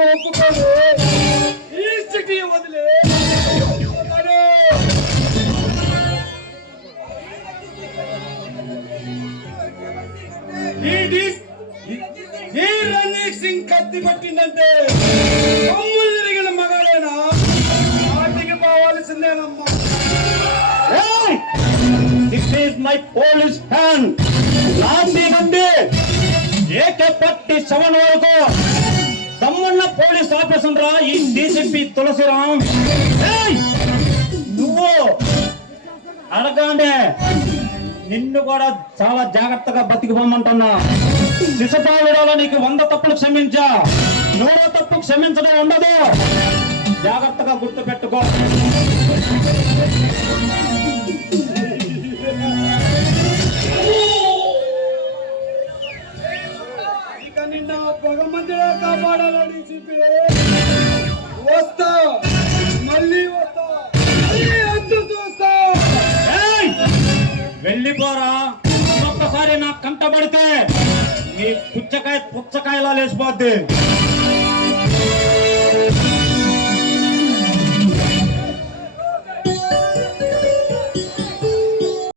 మాకు ఒప్పుకోదు. ఈ సిటీ వదిలే ఈ రణ్వీర్ సింగ్ కత్తి పట్టిందంటే కొమ్ములు తిరిగిన మగాడేనా? వాటికి పోవాల్సిందేనమ్మా. This is my police fan. లాంటి నుండి AK-47 వరకు తమ్మున్న పోలీస్ ఆఫీసర్ రా ఈ డీసీపీ తులసిరాం. నువ్వు అడగండి, నిన్ను కూడా చాలా జాగ్రత్తగా బతికిపోమంటున్నా. శిశుపాలుడాలో నీకు 100 తప్పులు క్షమించా, 100వ తప్పు క్షమించడం ఉండదు. జాగ్రత్తగా గుర్తు పెట్టుకో. ఇక నిన్న భగవంతుడే కాపాడాలని చెప్పి వస్తా, మళ్ళీ వస్తా, అడ్డు చూస్తా. వెళ్ళిపోరా. ఒక్కసారి నాకు కంటపడితే నీ పుచ్చకాయలా లేచిపోద్ది.